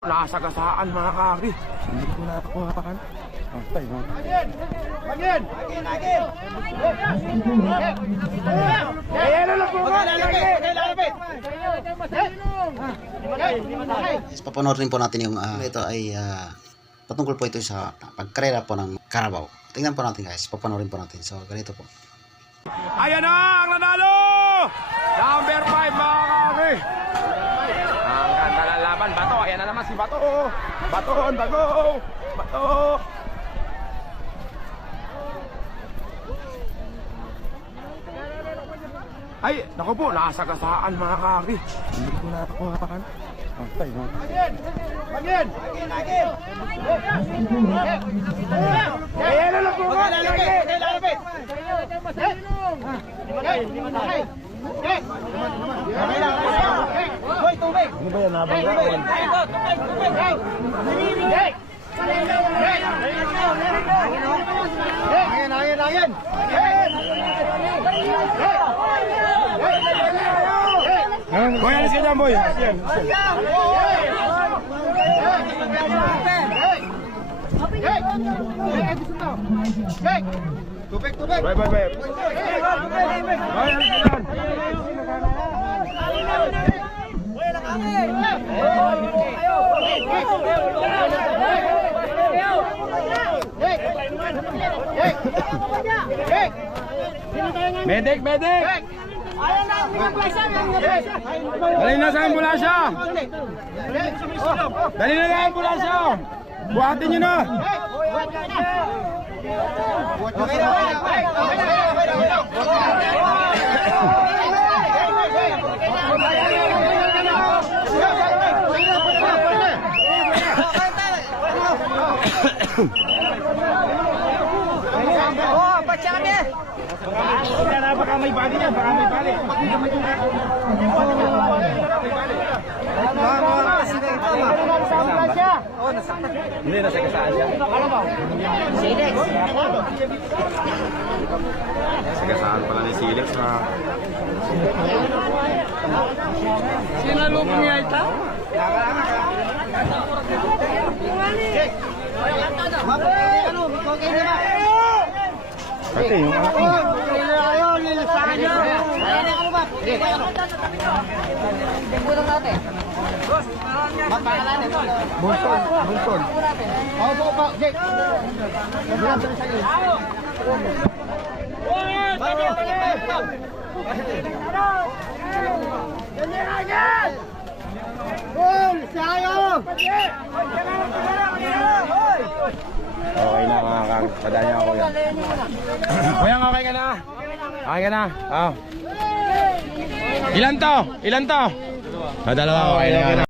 Nasagasaan mga kari. Hindi ko na ako hapakan. Tayo mo. Agin! Yes, papanoorin po natin yung ito ay patungkol po ito sa pagkarera po ng Carabao. Tingnan po natin guys, papanoorin po natin. So ganito po. Ayan na ang nanalo! Number 5 mga kari. Ang ganda ng laban. Bato, ayan na naman si Bato. Bato, Bato. Bato. Ay, naku po, nasagasaan mga kari. Hindi ko na ako hapakan. Tayo mo. Agin! Agin! Ayan na lang po ba? Lalapit! Hoy, tubig! Ano ba yan? Nabang yan? Agin! Boy, alis ka dyan, boy. Tubig! Bay! Boy, alis ka dyan. Medic! Dali na sa ambulansya! Dali na sa ambulansya! Buhatin nyo na! Baka may bali yan, baka may bali. Hindi, nasagasaan siya. Silex. Nasagasaan pala ni Silex na. Sinalubong niya ito? Pati yung ako. Bunson. Opo pa, Jake. Okay na mga kang, padanya ako yan. Kuyang, okay ka na? Okay ka na? Oh. Ilan to? Dalawa, okay na.